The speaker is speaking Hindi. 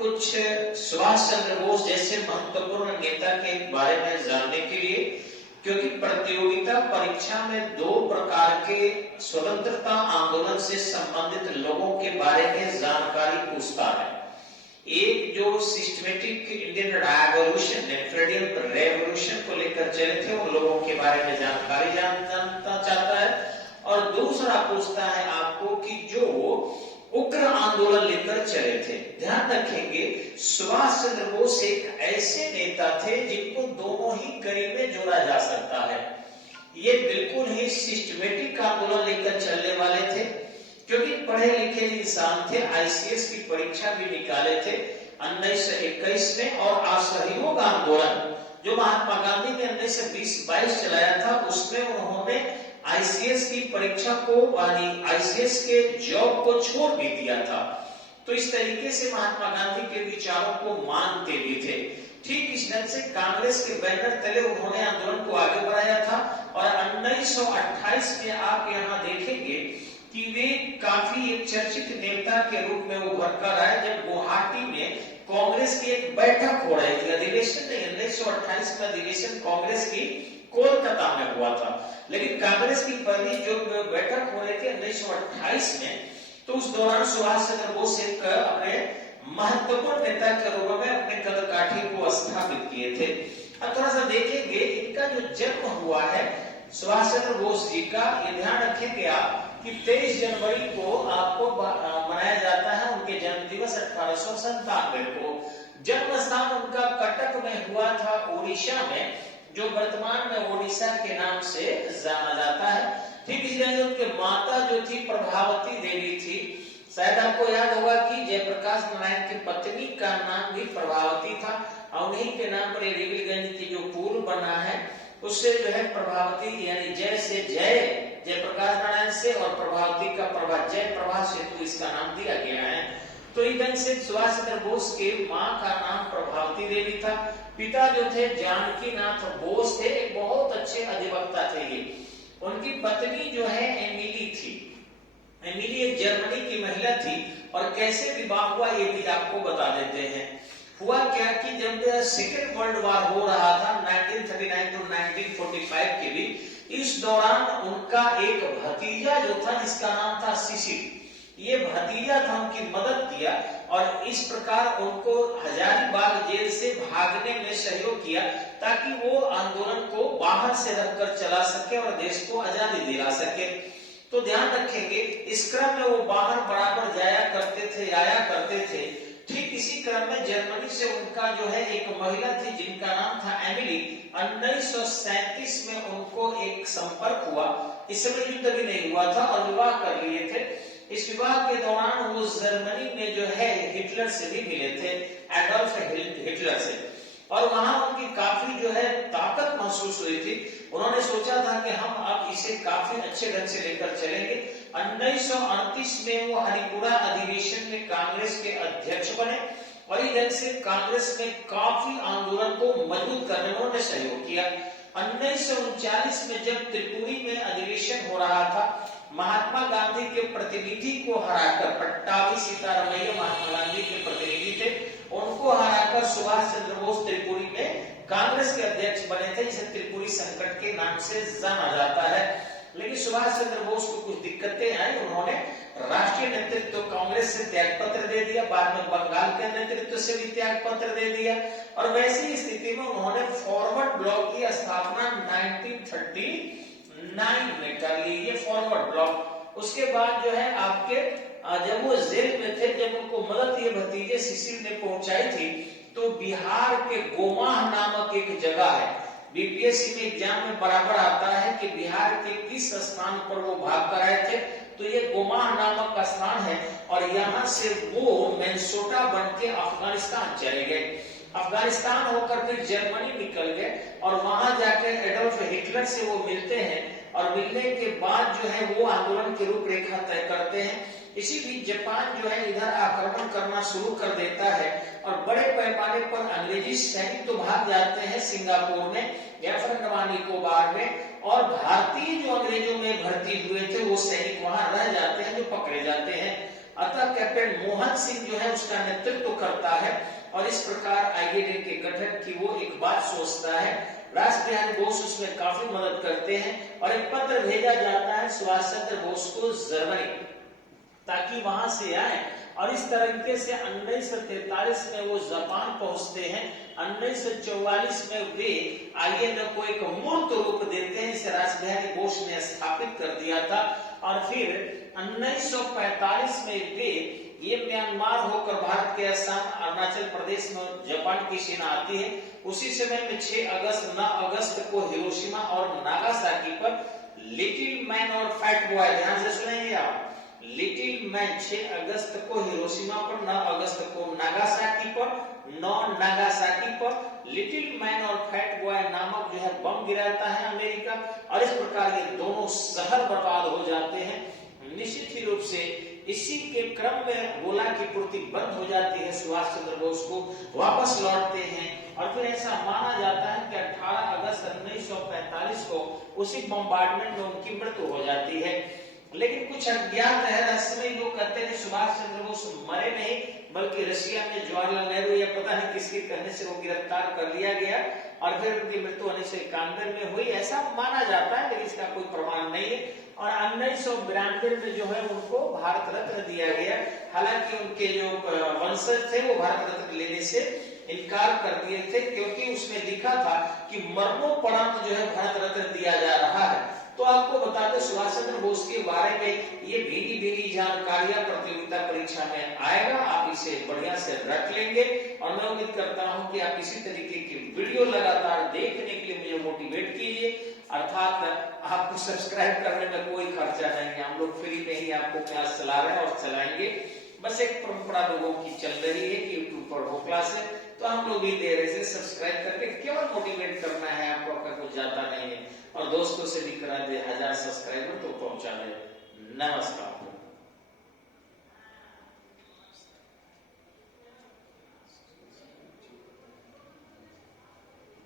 कुछ सुभाष चंद्र बोस जैसे महत्वपूर्ण नेता के बारे में जानने के लिए, क्योंकि प्रतियोगिता परीक्षा में दो प्रकार के स्वतंत्रता आंदोलन से संबंधित लोगों के बारे में जानकारी पूछता है। एक जो सिस्टमेटिक इंडियन रेवोल्यूशन को लेकर चले थे, उन लोगों के बारे में जानकारी जानना चाहता है, और दूसरा पूछता है आपको कि जो उग्र आंदोलन लेकर चले थे। ध्यान रखेंगे, सुभाष चंद्र बोस एक ऐसे नेता थे जिनको दोनों ही कड़ी में जोड़ा जा सकता है। ये बिल्कुल ही सिस्टमेटिक आंदोलन लेकर चलने वाले थे, क्योंकि पढ़े लिखे इंसान थे, आईसीएस की परीक्षा भी निकाले थे 1921 में, और असहयोग आंदोलन जो महात्मा गांधी ने 1920-22 चलाया था, उसमें उन्होंने आईसीएस की परीक्षा को, यानी आईसीएस के जॉब को छोड़ भी दिया था। तो इस तरीके से महात्मा गांधी के विचारों को मानते भी थे। ठीक इस ढंग से कांग्रेस के बैनर तले उन्होंने आंदोलन को आगे बढ़ाया था, और 1928 में आप यहाँ देखेंगे कि वे काफी एक चर्चित नेता के रूप में उभर कर आए, जब गुवाहाटी में कांग्रेस की एक बैठक हो रही थी। अधिवेशन नहीं, 1928 का अधिवेशन कांग्रेस की कोलकाता में हुआ था, लेकिन कांग्रेस की पहली जो बैठक हो रही थी 1928 में, तो उस दौरान सुभाष चंद्र बोस एक अपने महत्वपूर्ण नेता के रूप में अपने कदकाठी को स्थापित किए थे। अब थोड़ा सा देखेंगे इनका जो जन्म हुआ है सुभाष चंद्र बोस जी का, ये ध्यान रखेंगे आप कि 23 जनवरी को आपको मनाया जाता है उनके जन्म दिवस 1897 को। जन्म स्थान उनका कटक में हुआ था, उड़ीसा में, जो वर्तमान में ओडिशा के नाम से जाना जाता है। ठीक इसी तरह उनके माता जो थी प्रभावती देवी थी। शायद आपको याद होगा कि जयप्रकाश नारायण की पत्नी का नाम भी प्रभावती था, और उन्हीं के नाम पर रिविलगंज की जो पुल बना है उससे जो है प्रभावती, यानी जय से जय, जयप्रकाश नारायण से, और प्रभावती का प्रभा, जय प्रभा सेतु इसका नाम दिया गया है। तो इधर से सुभाष चंद्र बोस के माँ का नाम प्रभावती देवी था। पिता जो थे जानकी नाथ बोस थे, एक बहुत अच्छे अधिवक्ता थे ये। उनकी पत्नी जो है एमिली थी। एमिली एक जर्मनी की महिला थी, और कैसे विवाह हुआ ये भी आपको बता देते हैं। हुआ क्या कि जब सेकेंड वर्ल्ड वार हो रहा था 1939 टू 1945 के भी, इस दौरान उनका एक भतीजा जो था जिसका नाम था सिसिल, ये भतीजा था, उनकी मदद किया, और इस प्रकार उनको हजारीबाग जेल से भागने में सहयोग किया, ताकि वो आंदोलन को बाहर से रखकर चला सके और देश को आजादी दिला सके। तो ध्यान रखेंगे, इस क्रम में वो बाहर बराबर जाया करते थे, आया करते थे। ठीक इसी क्रम में जर्मनी से उनका जो है एक महिला थी जिनका नाम था एमिली। 1937 में उनको एक संपर्क हुआ, इस समय युद्ध भी नहीं हुआ था, और विवाह कर लिए थे। इस विवाह के दौरान वो जर्मनी में जो है हिटलर से भी मिले थे, एडोल्फ हिटलर से, और वहां उनकी काफी जो है ताकत महसूस हुई थी। उन्होंने सोचा था कि हम अब इसे काफी अच्छे ढंग से लेकर चलेंगे। 1938 में वो हरिपुरा अधिवेशन में कांग्रेस के अध्यक्ष बने, और इस ढंग से कांग्रेस में काफी आंदोलन को मजबूत करने में उन्होंने सहयोग किया। 1939 में जब त्रिपुरी में अधिवेशन हो रहा था, महात्मा गांधी के प्रतिनिधि को हराकर, पट्टाभी सीतारामैया महात्मा गांधी के प्रतिनिधि थे, उनको हराकर सुभाष चंद्र बोस त्रिपुरी में कांग्रेस के अध्यक्ष बने थे, जिसे त्रिपुरी संकट के नाम से जाना जाता है। लेकिन सुभाष चंद्र बोस को कुछ दिक्कतें आई, उन्होंने राष्ट्रीय नेतृत्व कांग्रेस से त्याग पत्र दे दिया, बाद में बंगाल के नेतृत्व से भी त्याग पत्र दे दिया, और वैसी स्थिति में उन्होंने फॉरवर्ड ब्लॉक की स्थापना 1939 में कर ली, ये फॉरवर्ड ब्लॉक। उसके बाद जो है आपके जब वो जेल में थे, जब उनको मदद ये भतीजे सिसिल ने पहुंचाई थी, तो बिहार के गोमाह नामक एक जगह है, बीपीएससी में एग्जाम में बराबर आता है कि बिहार के किस स्थान पर वो भाग कर आए थे, तो ये गोमाह नामक का स्थान है, और यहाँ से वो मिनेसोटा बन के अफगानिस्तान चले गए। अफगानिस्तान होकर फिर जर्मनी निकल गए, और वहां जाकर एडोल्फ हिटलर से वो मिलते हैं, और मिलने के बाद जो है वो आंदोलन की रूपरेखा तय करते हैं। इसी बीच जापान जो है इधर आक्रमण करना शुरू कर देता है, और बड़े पैमाने पर अंग्रेजी सैनिक तो भाग जाते हैं सिंगापुर में या फिर अंडमान निकोबार में, और भारतीय जो अंग्रेजों में भर्ती हुए थे वो सैनिक वहां रह जाते हैं, जो पकड़े जाते हैं। अतः कैप्टन मोहन सिंह जो है उसका नेतृत्व करता है और इस प्रकार आईएनए के गठन की वो एक बात सोचता है। रास बिहारी बोस उसमें काफी मदद करते हैं और एक पत्र भेजा जाता है सुभाष चंद्र बोस को जर्मनी, ताकि वहां से आए। और इस तरीके से 1943 में वो जापान पहुंचते हैं। 1944 में वे आईएनए को एक मूर्त रूप देते हैं, इसे रास बिहारी बोस ने स्थापित कर दिया था। और फिर 1945 में वे ये म्यांमार होकर भारत के असम अरुणाचल प्रदेश में जापान की सेना आती है। उसी समय में 9 अगस्त को हिरोशिमा और नागासाकी पर लिटिल मैन और फैट बॉय, ध्यान से सुनेंगे आप, लिटिल मैन 6 अगस्त को हिरोशिमा पर, 9 अगस्त को नागासाकी पर लिटिल मैन और फैट बॉय नामक जो है बम गिराता है अमेरिका, और इस प्रकार ये दोनों शहर बर्बाद हो जाते हैं। निश्चित ही रूप से इसी के क्रम में गोला की पूर्ति बंद हो जाती है, सुभाष चंद्र बोस को वापस लौटते हैं। और फिर ऐसा माना जाता है कि 18 अगस्त 1945 को उसी बम्बार्डमेंट में उनकी मृत्यु हो जाती है। लेकिन कुछ अज्ञात है, रहस्यमय लोग कहते हैं सुभाष चंद्र बोस मरे नहीं, बल्कि रशिया में जवाहरलाल नेहरू या पता नहीं किसके कहने से वो गिरफ्तार कर लिया गया और फिर उनकी मृत्यु 1991 में हुई, ऐसा माना जाता है, लेकिन इसका कोई प्रमाण नहीं है। और 1992 में जो है उनको भारत रत्न दिया गया। हालांकि उनके जो वंशज थे वो भारत रत्न लेने से इनकार कर दिए थे, क्योंकि उसमें लिखा था कि मरणोपरांत जो है भारत रत्न दिया जा रहा है। तो आपको बता दें सुभाष चंद्र बोस के बारे में ये भीगी जानकारियां प्रतियोगिता परीक्षा में आएगा, आप इसे बढ़िया से रख लेंगे। और मैं उम्मीद करता हूं कि आप इसी तरीके की वीडियो लगातार देखने के लिए मुझे मोटिवेट कीजिए, अर्थात आपको सब्सक्राइब करने में कोई खर्चा नहीं है, हम लोग फ्री में ही आपको क्लास चला रहे हैं और चलाएंगे। बस एक परंपरा लोगों की चल रही है कि यूट्यूब पर हो क्लास है, तो हम लोग भी दे रहे हैं, सब्सक्राइब करके केवल मोटिवेट करना है आपको, आपका कुछ जाता नहीं है। और दोस्तों से भी करा दे 1000 सब्सक्राइबर तो पहुंचा दे। नमस्कार।